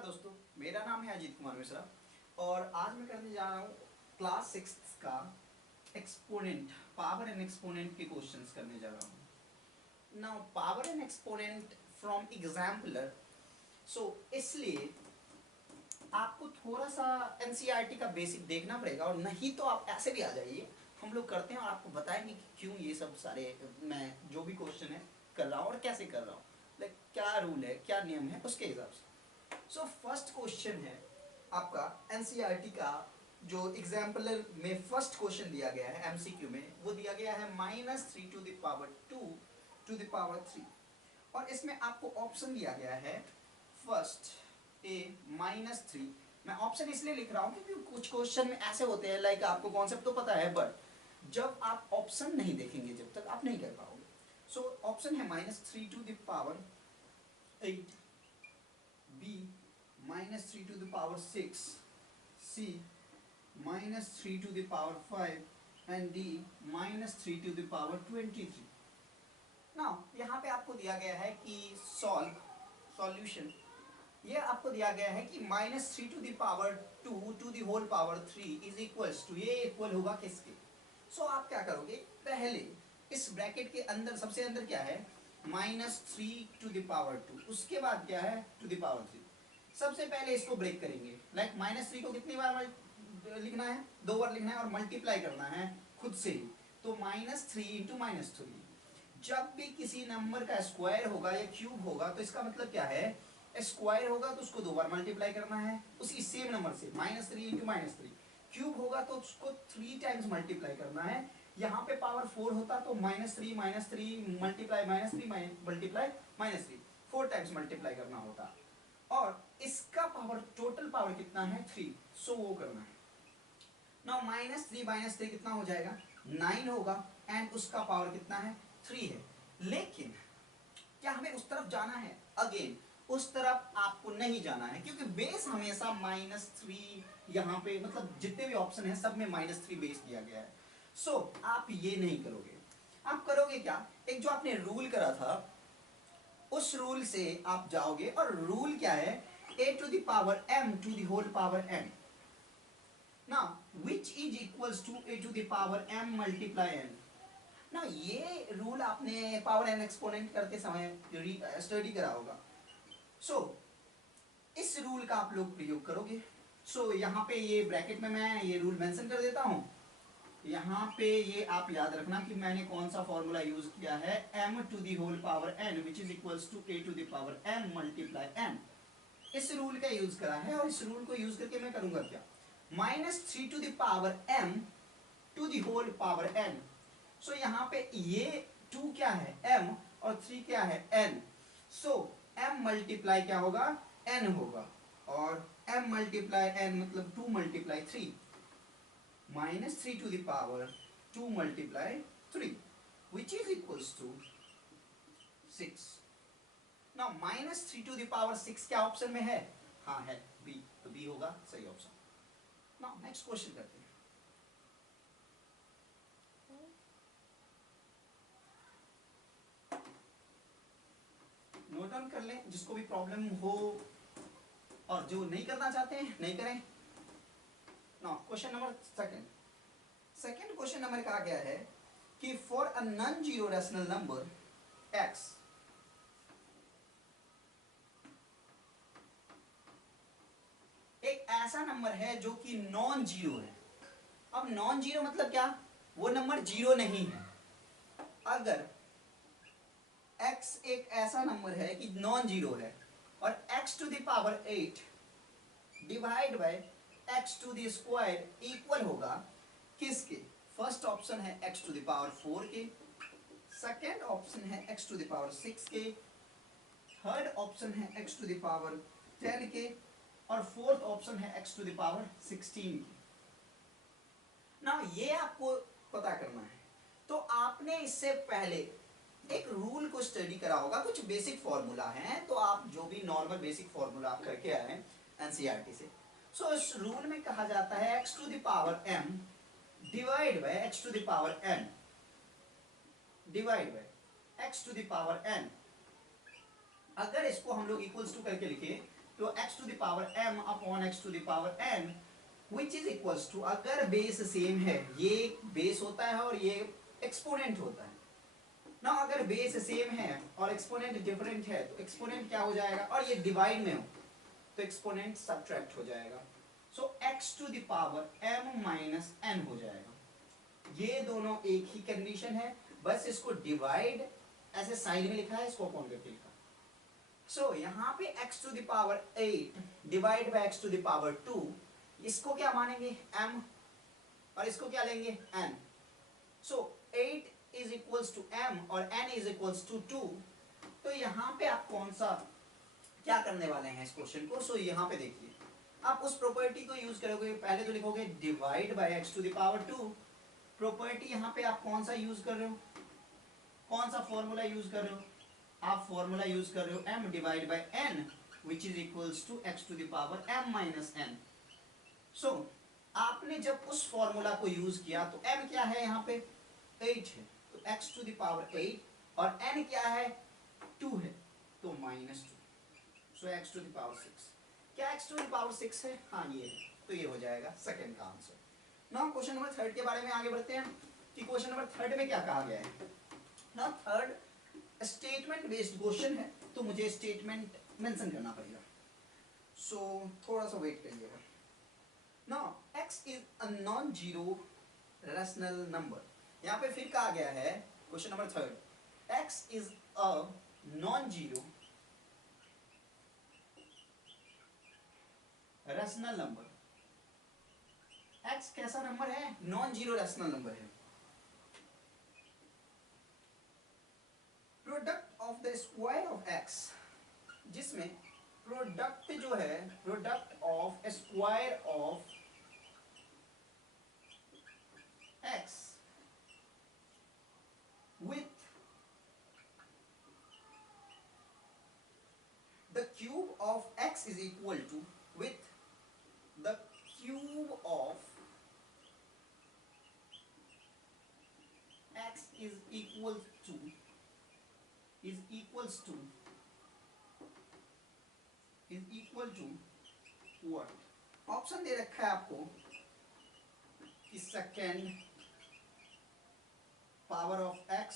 नमस्कार दोस्तों, मेरा नाम है अजीत कुमार मिश्रा और आज मैं करने जा रहा हूँ क्लास 6 का एक्सपोनेंट, पावर एंड एक्सपोनेंट के क्वेश्चंस करने जा रहा हूँ। Now power and exponent from exemplar, so इसलिए आपको थोड़ा सा एनसीईआरटी का बेसिक देखना पड़ेगा और नहीं तो आप ऐसे भी आ जाइए, हम लोग करते हैं और आपको बताएंगे कि क्यों ये सब सारे मैं जो भी क्वेश्चन है कर रहा हूँ और कैसे कर रहा हूँ, लाइक क्या रूल है, क्या नियम है, उसके हिसाब से। सो फर्स्ट क्वेश्चन है आपका एनसीईआरटी का, जो एग्जाम्पलर में फर्स्ट क्वेश्चन दिया गया है एमसीक्यू में, वो दिया गया है -3 to the power 2 to the power 3 और इसमें आपको ऑप्शन दिया गया है फर्स्ट ए -3। मैं ऑप्शन इसलिए लिख रहा हूँ क्योंकि कुछ क्वेश्चन में ऐसे होते हैं, लाइक आपको कॉन्सेप्ट तो पता है बट जब आप ऑप्शन नहीं देखेंगे जब तक आप नहीं कर पाओगे। सो ऑप्शन है -3 to the power 8, B -3 to the power 6, C -3 to the power 5 and D -3 to the power 23। Now यहाँ पे आपको दिया गया है कि सॉल्यूशन, ये आपको दिया गया है कि -3 to the power 2 to the whole power 3 is equals to, ये इक्वल होगा किसके। सो आप क्या करोगे, पहले इस ब्रैकेट के अंदर सबसे अंदर क्या है -3 to the power 2, उसके बाद क्या है to the power 3। सबसे पहले इसको ब्रेक करेंगे, लाइक -3 को कितनी बार लिखना है, 2 बार लिखना है और मल्टीप्लाई करना है खुद से ही, तो -3 इंटू -3। जब भी किसी नंबर का स्क्वायर होगा या क्यूब होगा तो इसका मतलब क्या है, स्क्वायर होगा तो उसको 2 बार मल्टीप्लाई करना है उसी सेम नंबर से, -3 इंटू -3। क्यूब होगा तो उसको 3 टाइम्स मल्टीप्लाई करना है। यहाँ पे पावर 4 होता तो -3 मल्टीप्लाई -3 मल्टीप्लाई -3, 4 टाइम्स मल्टीप्लाई करना होता और इसका पावर टोटल पावर कितना है 3, सो वो करना है। नाउ -3 कितना हो जाएगा 9 होगा एंड उसका पावर कितना है 3 है। लेकिन क्या हमें उस तरफ जाना है, अगेन उस तरफ आपको नहीं जाना है क्योंकि बेस हमेशा -3 यहाँ पे, मतलब जितने भी ऑप्शन है सब में -3 बेस दिया गया है। सो आप ये नहीं करोगे, आप करोगे क्या, एक जो आपने रूल करा था उस रूल से आप जाओगे और रूल क्या है, a to the power m to the whole power n, now which is equals to a to the power m multiply n। ना ये रूल आपने पावर एंड एक्सपोनेंट करते समय स्टडी करा होगा। सो इस रूल का आप लोग प्रयोग करोगे। सो यहाँ पे ये ब्रैकेट में मैं ये रूल मेंशन कर देता हूँ, यहाँ पे ये आप याद रखना कि मैंने कौन सा फॉर्मूला यूज किया है, m to the whole power n which is equals to a to the power m multiply n। इस रूल का यूज करा है और इस रूल को यूज करके मैं करूंगा क्या, -3 to the power m to the whole power n। सो यहाँ पे ये 2 क्या है m और 3 क्या है n, सो m मल्टीप्लाई क्या होगा n होगा और m मल्टीप्लाई n मतलब 2 multiply 3, -3 to the power 2 multiply 3 which is equals to 6। now -3 to the power 6 क्या ऑप्शन में है, हाँ है B, तो B होगा सही ऑप्शन। now नेक्स्ट क्वेश्चन करते हैं। नोट डाउन कर लें जिसको भी प्रॉब्लम हो और जो नहीं करना चाहते हैं नहीं करें। Now question number second question number कहा गया है कि for a non zero rational number x, एक ऐसा नंबर है जो कि नॉन जीरो है। अब नॉन जीरो मतलब क्या, वो नंबर जीरो नहीं है। अगर x एक ऐसा नंबर है कि नॉन जीरो है और x to the power 8 divide by x to the square equal होगा किसके, फर्स्ट ऑप्शन है x टू द पावर 4 के, सेकेंड ऑप्शन है x टू द पावर 6 के, थर्ड ऑप्शन है x टू द पावर 10 के और फोर्थ ऑप्शन है x टू द पावर 16 के। ना ये आपको पता करना है तो आपने इससे पहले एक रूल को स्टडी करा होगा, कुछ बेसिक फॉर्मूला हैं, तो आप जो भी नॉर्मल बेसिक फॉर्मूला आप करके आए हैं एनसीईआरटी से। सो इस रूल में कहा जाता है x to the power m divide by x to the power n divide by x to the power n। अगर इसको हम लोग इक्वल्स टू करके लिखे तो x to the power m upon x to the power n which is equals to, अगर base same है, ये बेस होता है और ये एक्सपोनेंट होता है ना, अगर बेस सेम है और एक्सपोनेंट डिफरेंट है तो एक्सपोनेंट क्या हो जाएगा, और ये डिवाइड में हो तो एक्सपोनेंट सब्ट्रैक्ट हो जाएगा। So x to the power m minus n हो जाएगा। ये दोनों एक ही कंडीशन है, बस इसको डिवाइड ऐसे साइड में लिखा है, इसको अपॉन करके लिखा। सो यहाँ पे x to the power 8 divide by x to the power 2, इसको क्या मानेंगे m और इसको क्या लेंगे n। So 8 is equals to m और n इज इक्वल्स टू 2। तो यहाँ पे आप कौन सा क्या करने वाले हैं इस क्वेश्चन को। सो यहाँ पे देखिए, आप उस प्रॉपर्टी को यूज करोगे, पहले तो लिखोगे divide by x to the power 2। Property यहाँ पे आप कौन सा यूज कर रहे हो, कौन सा फॉर्मूला यूज कर रहे हो, आप फॉर्मूला यूज कर रहे हो m divide by n which is equals to x to the power m minus n। So आपने जब उस फॉर्मूला को यूज किया तो m क्या है यहाँ पे 8 है, तो x टू द पावर 8 और n क्या है 2 है, तो minus 2। So x to the power 6, क्या x टू द पावर 6 है, हाँ ये है, तो ये हो जाएगा सेकंड का आंसर। नाउ क्वेश्चन नंबर 3 के बारे में आगे बढ़ते हैं कि क्वेश्चन नंबर 3 में क्या कहा गया है। Now third statement based question है, तो मुझे स्टेटमेंट मेंशन करना पड़ेगा। सो थोड़ा सा वेट करिएगा। Now x is a non zero rational number, यहाँ पे फिर कहा गया है question number 3, x is a non zero rational number. x कैसा नंबर है, नॉन जीरो रैशनल नंबर है। Product of the square of x, जिसमें प्रोडक्ट जो है, product of square of x with the cube of x is equal to, with the cube of x is equals to what? Option दे रखा है आपको कि second power of x,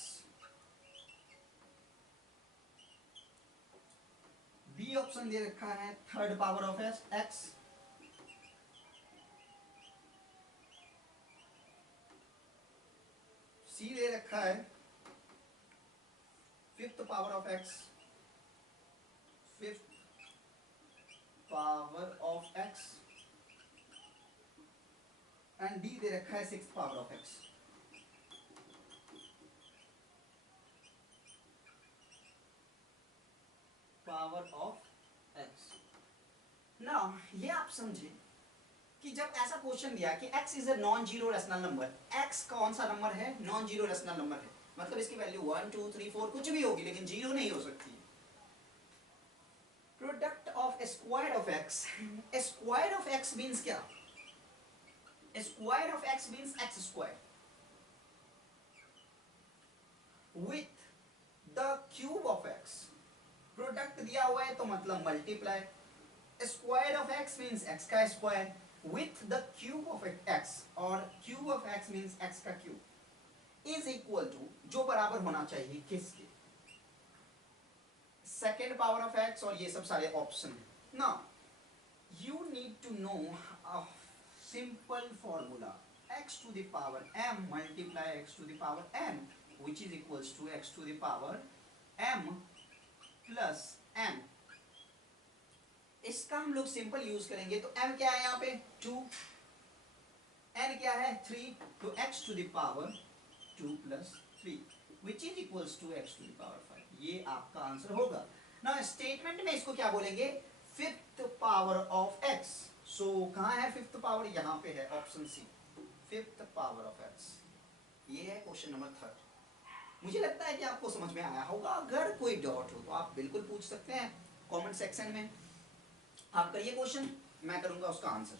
B option दे रखा है third power of x, C दे रखा है fifth power of x, fifth power of x, and D दे रखा है sixth power of x। Power of x। Now ये आप समझे कि जब ऐसा क्वेश्चन दिया कि x is a non zero rational number, x कौन सा नंबर है, नॉन जीरो रैशनल नंबर है, मतलब इसकी वैल्यू 1 2 3 4 कुछ भी होगी लेकिन जीरो नहीं हो सकती। Product of square of x, square of x means क्या, square of x means x square with the cube of x। Product दिया हुआ है तो मतलब multiply, square of x means x का square with the cube of x, और cube of x means x का cube is equal to, जो बराबर होना चाहिए किसके, सेकेंड पावर ऑफ x, और ये सब सारे ऑप्शन है। Now you need to know a simple formula, x to the power m multiply x to the power n which is equals to x to the power m plus n। इसका हम लोग simple use करेंगे, तो m क्या है यहाँ पे 2, n क्या है 3, तो x to the power 2 plus 3 which is equals to x to the power 5। ये आपका आंसर होगा ना। स्टेटमेंट में इसको क्या बोलेंगे, फिफ्थ पावर ऑफ x। सो कहाँ है फिफ्थ पावर, यहाँ पे है option C, fifth power of x। ये है क्वेश्चन नंबर 3। मुझे लगता है कि आपको समझ में आया होगा। अगर कोई डाउट हो तो आप बिल्कुल पूछ सकते हैं कमेंट सेक्शन में। आप करिए क्वेश्चन, मैं करूंगा उसका आंसर।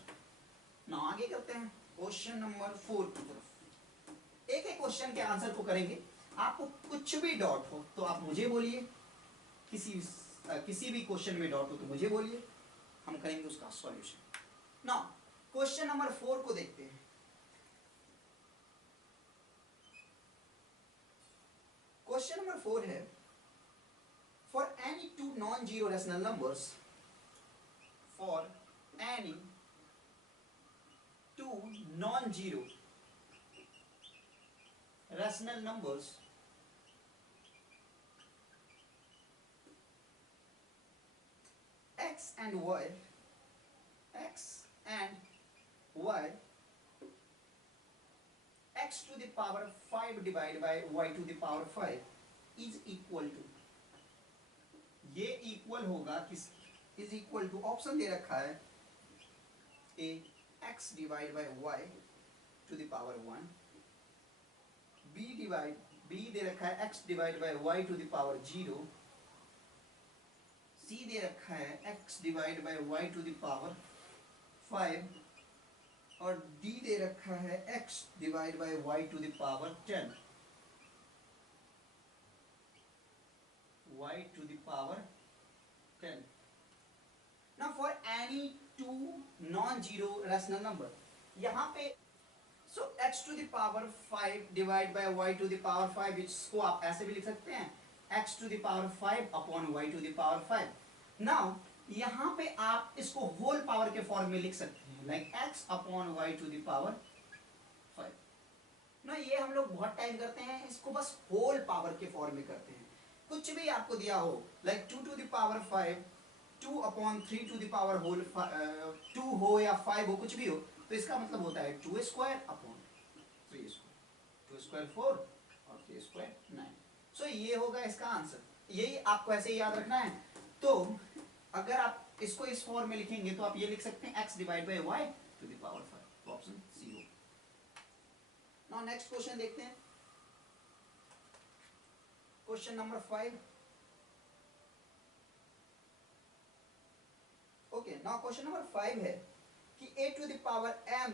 ना आगे करते हैं क्वेश्चन नंबर 4 की तरफ। एक एक क्वेश्चन के आंसर को करेंगे। आपको कुछ भी डाउट हो तो आप मुझे बोलिए, किसी भी क्वेश्चन में डाउट हो तो मुझे बोलिए, हम करेंगे उसका सॉल्यूशन। नाउ क्वेश्चन नंबर 4 को देखते हैं। क्वेश्चन नंबर 4 है, for any two non zero rational numbers, for any two non zero rational numbers x and y, x to the power 5 divided by y to the power 5 is equal to, ये equal होगा किस, is equal to option दे रखा है a x divide by y to the power 1, b दे रखा है x divide by y to the power 0, c दे रखा है x divide by y to the power 5 और d दे रखा है x divide by y to the power 10, y to the power 10. Now for any two non-zero rational number, यहाँ पे so x to the power 5 divide by y to the power 5, इसको आप ऐसे भी लिख सकते हैं x to the power 5 upon y to the power 5. Now यहाँ पे आप इसको होल पावर के फॉर्म में लिख सकते हैं, like x upon y to the power 5. ना ये हम लोग बहुत टाइम करते हैं, इसको बस होल पावर के फॉर्म में करते हैं। कुछ भी आपको दिया हो, like 2 to the power 5, 2 upon 3 to the power whole 2 हो या 5 हो, कुछ भी हो, तो इसका मतलब होता है 2 स्क्वायर अपॉन 3 स्क्वायर, 2 स्क्वायर 4 और 3 स्क्वायर 9। सो ये होगा इसका आंसर, यही आपको ऐसे ही याद रखना है। तो अगर आप इसको इस फॉर्म में लिखेंगे तो आप ये लिख सकते हैं x divide by y to the power 5, तो ऑप्शन सी हो। नाउ नेक्स्ट क्वेश्चन देखते हैं, question number 5। Okay, now question number 5 है कि a to the power m,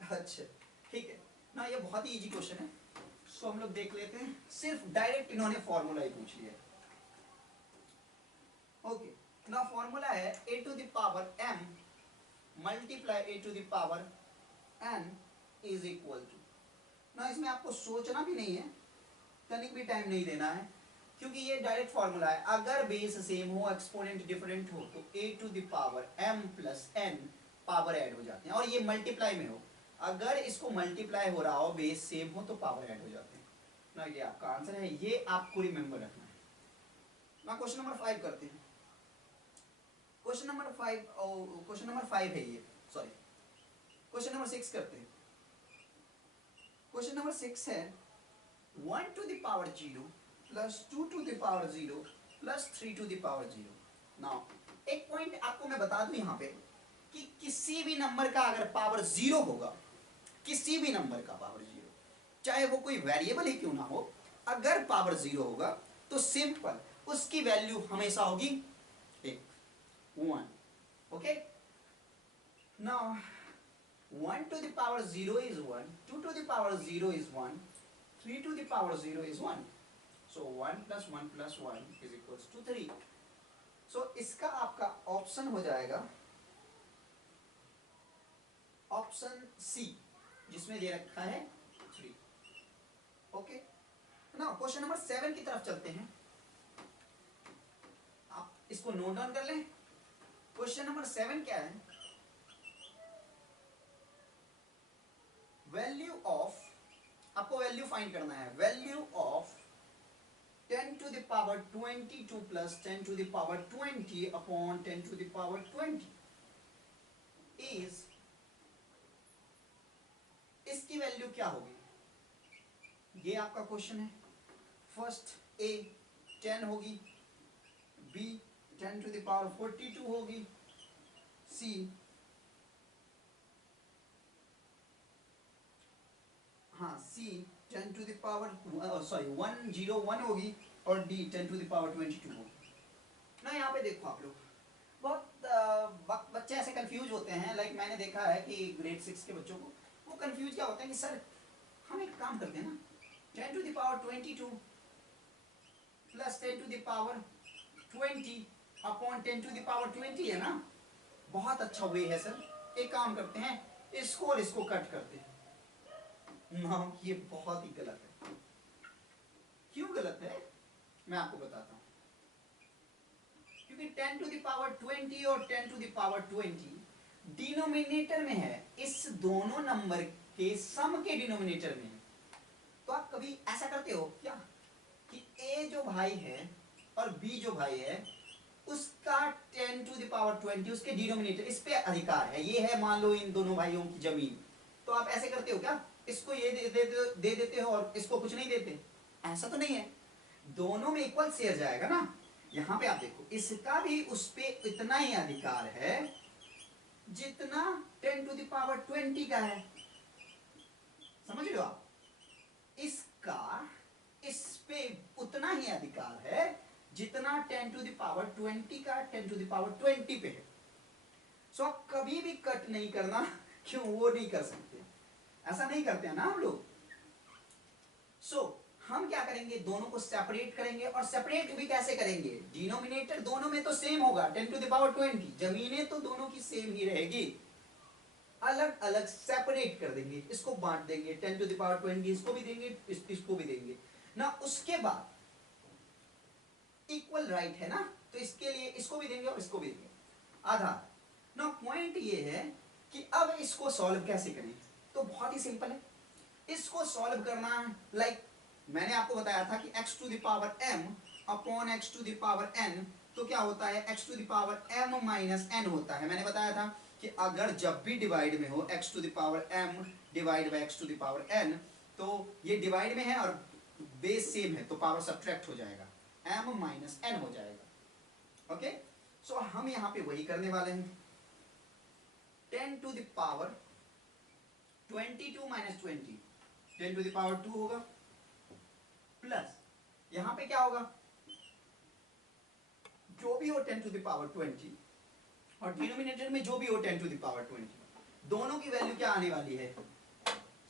अच्छा ठीक है ना, ये बहुत ही इजी क्वेश्चन है, इसको हम लोग देख लेते हैं। सिर्फ डायरेक्ट इन्होंने फॉर्मूला ही पूछ लिया। ओके, नाउ फॉर्मूला है a to the power m multiply a to the power n is equal to, ना इसमें आपको सोचना भी नहीं है, तनिक भी टाइम नहीं देना है, क्योंकि ये डायरेक्ट फॉर्मूला है। अगर बेस सेम हो, एक्सपोनेंट डिफरेंट हो, तो a to the power m plus n power add हो जाते हैं, और ये मल्टीप्लाई में हो, अगर इसको मल्टीप्लाई हो रहा हो, बेस सेम हो, तो पावर ऐड हो जाते हैं ना। ये आपका आंसर है, ये आपको रिमेंबर रखना है ना। क्वेश्चन नंबर 5 करते हैं। क्वेश्चन नंबर 5 है ये, सॉरी क्वेश्चन नंबर 6 करते हैं। क्वेश्चन नंबर 6 है 1 to the power 0 plus 2 to the power 0 plus 3 to the power 0. Now एक पॉइंट आपको मैं बता दूं यहाँ पे कि किसी भी नंबर का अगर पावर 0 होगा, किसी भी नंबर का पावर 0, चाहे वो कोई वेरिएबल ही क्यों ना हो, अगर पावर 0 होगा तो सिंपल उसकी वैल्यू हमेशा होगी 1। Okay, now 1 to the power 0 is 1, 2 to the power 0 is 1, 3 to the power 0 is 1. So 1 plus 1 plus 1 is equals to 3. So इसका आपका ऑप्शन हो जाएगा ऑप्शन सी, जिसमें दे रखा है 3। ओके, ना क्वेश्चन नंबर 7 की तरफ चलते हैं। आप इसको नोट डाउन कर लें। क्वेश्चन नंबर 7 क्या है, वैल्यू ऑफ, आपको वैल्यू फाइंड करना है, value of 10 to the power 22 plus 10 to the power 20 upon 10 to the power 20 is, इसकी वैल्यू क्या होगी, ये आपका क्वेश्चन है। फर्स्ट ए 10 होगी, बी 10 to the power 42 होगी, सी हाँ सी 10 to the power 101 होगी, और डी 10 to the power 22 होगी ना। यहाँ पे देखो आप लोग, बहुत बच्चे ऐसे कंफ्यूज होते हैं, लाइक मैंने देखा है कि ग्रेड 6 के बच्चों को वो कंफ्यूज क्या होता है कि सर हम एक काम करते हैं ना, 10 to the power 22 plus 10 to the power 20 upon 10⁻20 है ना। बहुत अच्छा वे है सर। एक काम करते हैं, इसको और इसको कट करते हैं ना। ये बहुत ही गलत है। क्यों गलत है मैं आपको बताता हूं। क्योंकि 10⁻20 और 10⁻20 डिनोमिनेटर में है, इस दोनों नंबर के सम के डिनोमिनेटर में है। तो आप कभी ऐसा करते हो क्या कि ए जो भाई है और बी जो भाई है उसका 10⁻20 उसके डिनोमिनेटर इस पे अधिकार है, ये है मान लो इन दोनों भाइयों की जमीन। तो आप ऐसे करते हो क्या, इसको ये दे देते हो और इसको कुछ नहीं देते? ऐसा तो नहीं है, दोनों में इक्वल शेयर जाएगा ना। यहां पे आप देखो, इसका भी उस पे इतना ही अधिकार है जितना 10⁻20 का है। समझ रहे हो आप? इसका इस पे उतना ही अधिकार है जितना 10⁻20 का 10⁻20 पे है। सो आप कभी भी कट नहीं करना। क्यों वो नहीं कर सकते? ऐसा नहीं करते हैं ना हम लोग। सो हम क्या करेंगे, दोनों को सेपरेट करेंगे। और सेपरेट भी कैसे करेंगे, डिनोमिनेटर दोनों में तो सेम होगा 10⁻20, जमीनें तो दोनों की सेम ही रहेगी। अलग अलग सेपरेट कर देंगे, इसको बांट देंगे 10⁻20, इसको भी देंगे इसको भी देंगे ना। उसके बाद इक्वल राइट है ना, तो इसके लिए इसको भी देंगे और इसको भी देंगे आधार ना। पॉइंट ये है कि अब इसको सॉल्व कैसे करें, तो बहुत ही सिंपल है। इसको सॉल्व करना लाइक मैंने आपको बताया था कि x⁻m अपॉन x⁻n, तो क्या होता है x⁻m - n होता है। मैंने बताया था कि अगर जब भी डिवाइड में हो x⁻m डिवाइड बाय x⁻n, तो ये डिवाइड में है और बेस सेम है तो पावर सब्ट्रैक्ट हो जाएगा, m - n हो जाएगा। ओके, सो हम यहां पे वही करने वाले हैं। 10⁻22 - 20 10⁻2 होगा, प्लस यहां पे क्या होगा, जो भी हो 10⁻20 और डिनोमिनेटर में जो भी हो 10⁻20, दोनों की वैल्यू क्या आने वाली है,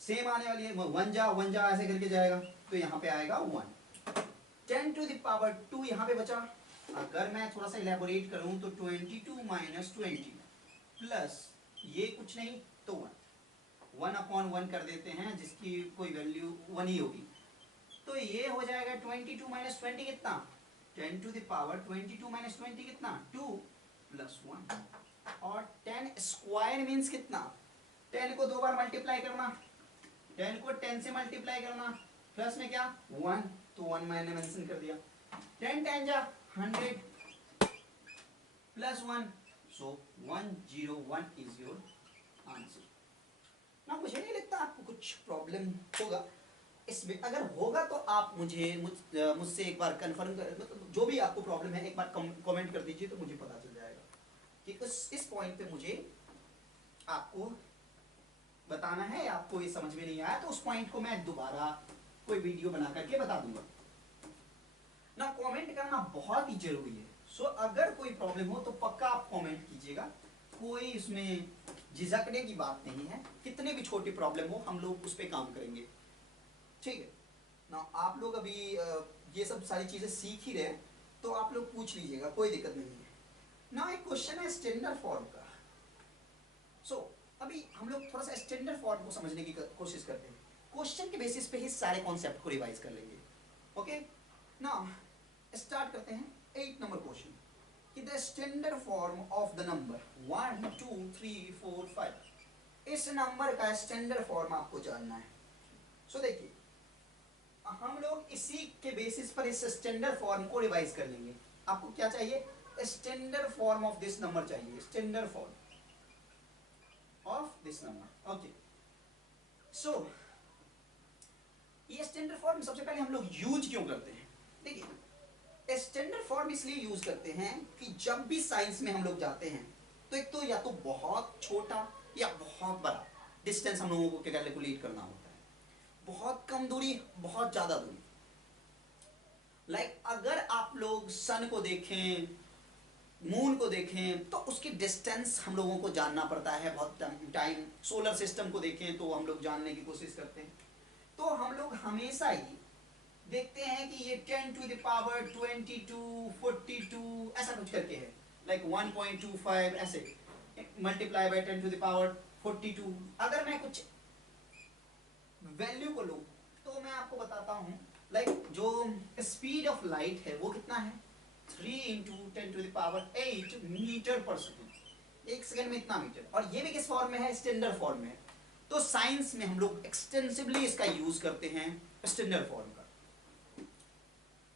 सेम आने वाली है। 1 जा ऐसे करके जाएगा, तो यहां पे आएगा 1। 10⁻2 यहां पे बचा। अगर मैं थोड़ा सा इलेबोरेट करूं तो 22 - 20 प्लस ये कुछ नहीं तो 1/1 कर देते हैं, जिसकी कोई वैल्यू 1 ही होगी। तो ये हो जाएगा 22 - 20 कितना, 10⁻22 - 20 कितना 2 + 1। और 10 स्क्वायर मीन्स कितना, 10 को 2 बार मल्टीप्लाई करना, 10 को 10 से मल्टीप्लाई करना, प्लस में क्या 1, तो 1 मैंने मेंशन कर दिया। 10 10 जा 100 plus 1, so 101 is your answer ना। मुझे नहीं लगता आपको कुछ प्रॉब्लम होगा इसमें। अगर होगा तो आप मुझसे एक बार कंफर्म कर, मतलब जो भी आपको प्रॉब्लम है एक बार कमेंट कर दीजिए, तो मुझे पता चल जाएगा कि इस पॉइंट पे मुझे आपको बताना है। आपको ये समझ में नहीं आया तो उस पॉइंट को मैं दोबारा कोई वीडियो बना करके बता दूंगा ना। कमेंट करना बहुत ही जरूरी है। सो अगर कोई प्रॉब्लम हो तो पक्का आप कमेंट कीजिएगा, कोई उसमें झिझकने की बात नहीं है। कितने भी छोटी प्रॉब्लम हो हम लोग उस पर काम करेंगे, ठीक है ना। आप लोग अभी ये सब सारी चीजें सीख ही रहे, तो आप लोग पूछ लीजिएगा, कोई दिक्कत नहीं है ना। एक क्वेश्चन है स्टैंडर्ड फॉर्म का। सो अभी हम लोग थोड़ा सा स्टैंडर्ड फॉर्म को समझने की कोशिश करते हैं। क्वेश्चन के बेसिस पे ही सारे कॉन्सेप्ट को रिवाइज कर लेंगे। ओके ना, स्टार्ट करते हैं 8 नंबर क्वेश्चन कि the standard form of the number 1 2 3 4 5। इस नंबर का स्टैंडर्ड फॉर्म आपको जानना है। सो देखिए, हम लोग इसी के बेसिस पर इस स्टैंडर्ड फॉर्म को रिवाइज कर लेंगे। आपको क्या चाहिए, standard form of this number चाहिए, standard form of this number. Okay, so ये स्टैंडर्ड फॉर्म सबसे पहले हम लोग यूज क्यों करते हैं। देखिए, स्टैंडर्ड फॉर्म इसलिए यूज करते हैं कि जब भी साइंस में हम लोग जाते हैं तो एक तो या तो बहुत छोटा या बहुत बड़ा डिस्टेंस हम लोगों को कैलकुलेट करना होता है, बहुत कम दूरी बहुत ज्यादा दूरी। लाइक अगर आप लोग सन को देखें, मून को देखें, तो उसकी डिस्टेंस हम लोगों को जानना पड़ता है बहुत टाइम। सोलर सिस्टम को देखें तो हम लोग जानने की कोशिश करते हैं। तो हम लोग हमेशा ही देखते हैं कि ये 10 टू द पावर 22 42 ऐसा कुछ करके है, लाइक 1.25 ऐसे multiply by 10 to the power 42। अगर मैं कुछ वैल्यू को लूँ तो मैं आपको बताता हूँ, लाइक जो स्पीड ऑफ लाइट है वो कितना है, 3 into 10 to the power 8 metre पर सेकेंड, एक सेकेंड में इतना मीटर। और ये भी किस फॉर्म में है, स्टैंडर्ड फॉर्म में है। तो साइंस में हम लोग एक्सटेंसिवली इसका यूज करते हैं, स्टैंडर्ड फॉर्म का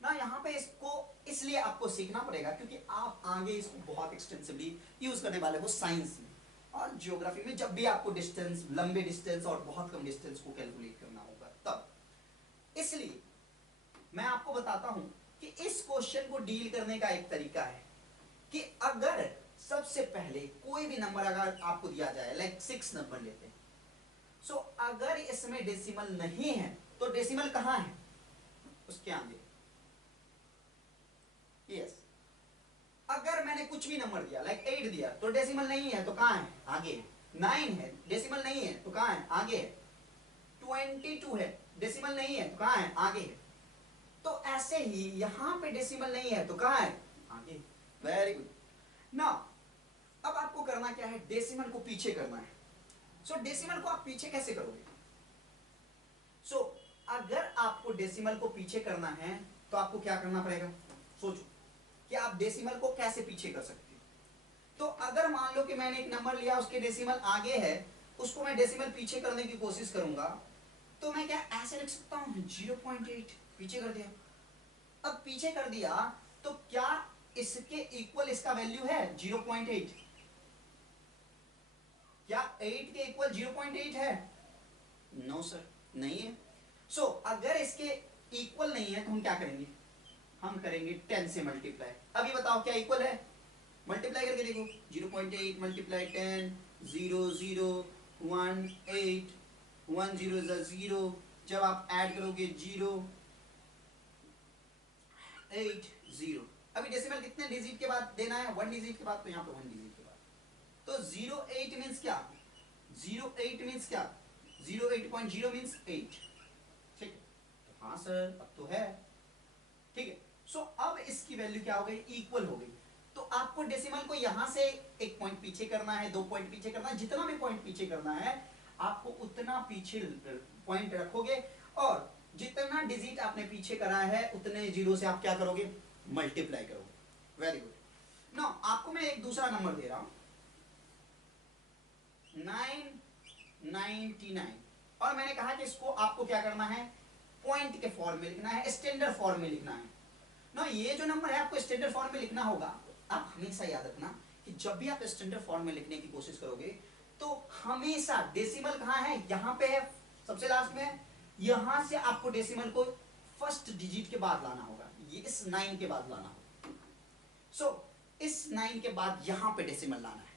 ना। यहाँ पे इसको इसलिए आपको सीखना पड़ेगा क्योंकि आप आगे इसको बहुत एक्सटेंसिवली यूज करने वाले हो साइंस में और ज्योग्राफी में, जब भी आपको डिस्टेंस, लंबे डिस्टेंस और बहुत कम डिस्टेंस को कैलकुलेट करना होगा तब। इसलिए मैं आपको बताता हूं कि इस क्वेश्चन को डील करने का एक तरीका है कि अगर सबसे पहले कोई भी नंबर अगर आपको दिया जाए, लाइक 6 नंबर लेते हैं, सो अगर इसमें डेसिमल नहीं है तो डेसिमल कहां है, उसके आगे। यस, अगर मैंने कुछ भी नंबर दिया, लाइक 8 दिया, तो डेसिमल नहीं है तो कहां है, आगे है। 9 है, डेसिमल नहीं है तो कहां है, आगे है। 22 है, डेसिमल नहीं है तो कहां है, आगे है। तो ऐसे ही यहां पे डेसिमल नहीं है तो कहां है, आगे। Very good. नाउ अब आपको करना क्या है, डेसिमल को पीछे करना है। सो डेसिमल को आप पीछे कैसे करोगे? सो अगर आपको डेसिमल को पीछे करना है तो आपको क्या करना पड़ेगा, सोचो कि आप डेसिमल को कैसे पीछे कर सकते हो। तो अगर मान लो कि मैंने एक नंबर लिया, उसके डेसिमल आगे है, उसको मैं डेसिमल पीछे करने की कोशिश करूंगा, तो मैं क्या ऐसे लिख सकता हूं, 0.8 पीछे कर दिया। अब पीछे कर दिया तो क्या इसके इक्वल इसका वैल्यू है 0.8? क्या 8 के इक्वल 0.8 है? नो सर, नहीं है। सो अगर इसके इक्वल नहीं है तो हम क्या करेंगे, हम करेंगे 10 से मल्टीप्लाई। अभी बताओ क्या इक्वल है, मल्टीप्लाई करके देखो, 0.8 मल्टीप्लाई 10, 0 0 1 8, 1 0 0, जब आप ऐड करोगे 0 8 0। अभी डेसिमल कितने डिजिट के बाद देना है, 1 डिजिट के बाद, तो यहाँ पे 1 डिजिट के बाद। तो 08 मीन्स क्या, 08 मीन्स क्या, 08.0 मीन्स 8। ठीक, हाँ सर अब तो है। ठीक है, सो अब इसकी वैल्यू क्या हो गई, इक्वल हो गई। तो आपको डेसिमल को यहां से एक पॉइंट पीछे करना है, 2 पॉइंट पीछे करना है, जितना भी पॉइंट पीछे करना है आपको उतना पीछे पॉइंट रखोगे, और जितना डिजिट आपने पीछे करा है उतने जीरो से आप क्या करोगे, मल्टीप्लाई करोगे। Very good. नाउ आपको मैं एक दूसरा नंबर दे रहा हूं, 999, और मैंने कहा कि इसको आपको क्या करना है, पॉइंट के फॉर्म में लिखना है, स्टैंडर्ड फॉर्म में लिखना है ना। ये जो नंबर है आपको स्टैंडर्ड फॉर्म में लिखना होगा। आप हमेशा याद रखना कि जब भी आप स्टैंडर्ड फॉर्म में लिखने की कोशिश करोगे तो हमेशा डेसिमल कहां है, यहां पे है, सबसे लास्ट में। यहां से आपको डेसिमल को फर्स्ट डिजिट के बाद लाना होगा, ये इस 9 के बाद लाना होगा। सो इस 9 के बाद यहां पे डेसिमल लाना है।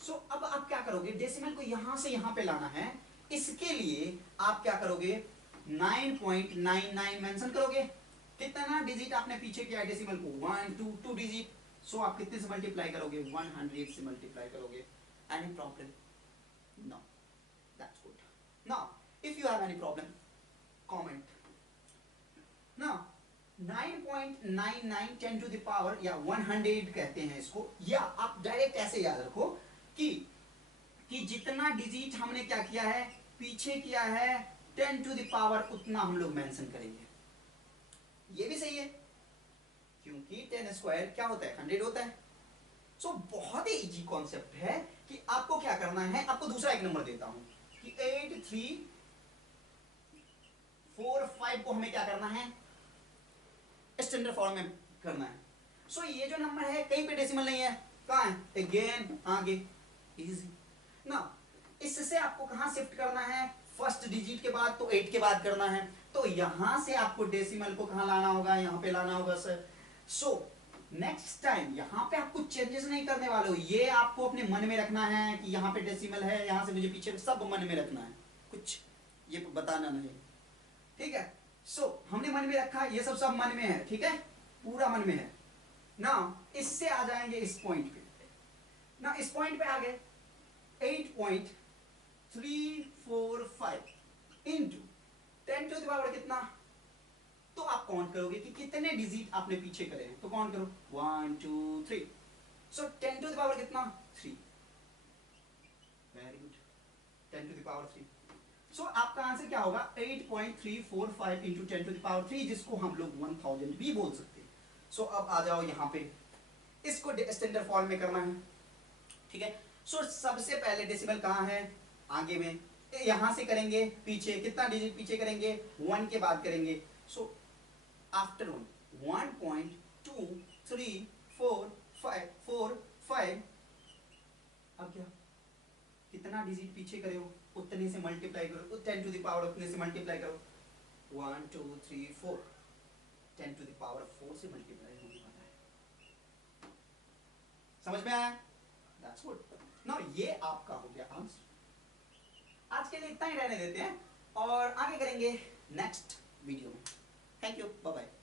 सो अब आप क्या करोगे, डेसिमल को यहां से यहां पे लाना है। इसके लिए आप क्या करोगे, 9.99 मेंशन करोगे। कितना डिजिट आपने पीछे किया डेसिमल को, 1 2 2 डिजिट। सो आप कितने से मल्टीप्लाई करोगे, 100 से मल्टीप्लाई करोगे। Any problem? No, that's good. Now if you have any problem, comment. Now 9.99 10 to the power या 100 कहते हैं इसको, या आप डायरेक्ट ऐसे याद रखो कि जितना डिजिट हमने क्या किया है, पीछे किया है 10 टू द पावर, उतना हम लोग मेंशन करेंगे। ये भी सही है क्योंकि 10 स्क्वायर क्या होता है, 100 होता है। सो बहुत ही इजी कॉन्सेप्ट है कि आपको क्या करना है। आपको दूसरा एक नंबर देता हूं कि 8 3 4 5 को हमें क्या करना है, स्टैंडर्ड फॉर्म में करना है। सो ये जो नंबर है कहीं पे डेसिमल नहीं है, कहां है, अगेन आगे, इजी ना। इससे आपको कहां शिफ्ट करना है, फर्स्ट डिजिट के बाद, तो 8 के बाद करना है। तो यहां से आपको डेसिमल को कहां लाना होगा, यहां पे लाना होगा सर। सो नेक्स्ट टाइम यहां पे आप कुछ चेंजेस नहीं करने वाले हो, ये आपको अपने मन में रखना है कि यहां पे डेसिमल है, यहां से मुझे पीछे, सब मन में रखना है, कुछ ये बताना नहीं। ठीक है, सो हमने मन में रखा, ये सब मन में है, ठीक है, पूरा मन में है ना। इससे आ जाएंगे इस पॉइंट पे ना, इस पॉइंट पे आ गए 8.345 इंटू 10 टू द पावर कितना, तो आप काउंट करोगे कि कितने डिजिट आपने पीछे करे हैं, तो काउंट करो 1 2 3। सो 10 टू द पावर कितना 3, very good 10 to the power 3। So आपका आंसर क्या होगा 8.345 इंटू 10 टू द पावर 3, जिसको हम लोग 1000 भी बोल सकते हैं। सो अब आ जाओ यहाँ पे, इसको स्टैंडर्ड फॉर्म में करना है, ठीक है। सो सबसे पहले डेसिमल कहाँ है, आगे में, यहां से करेंगे पीछे, कितना डिजिट पीछे करेंगे 1 के बाद करेंगे। सो आफ्टर 1.2 3 4 5 अब क्या, कितना डिजिट पीछे करे हो उतने से मल्टीप्लाई करो, 10 टू द पावर उतने से मल्टीप्लाई करो, 1 2 3 4, 10 टू द पावर 4 से मल्टीप्लाई होने वाला है। समझ में आया? That's good. नाउ ये आपका हो गया आंसर। आज के लिए इतना ही रहने देते हैं और आगे करेंगे नेक्स्ट वीडियो में। Thank you, bye bye.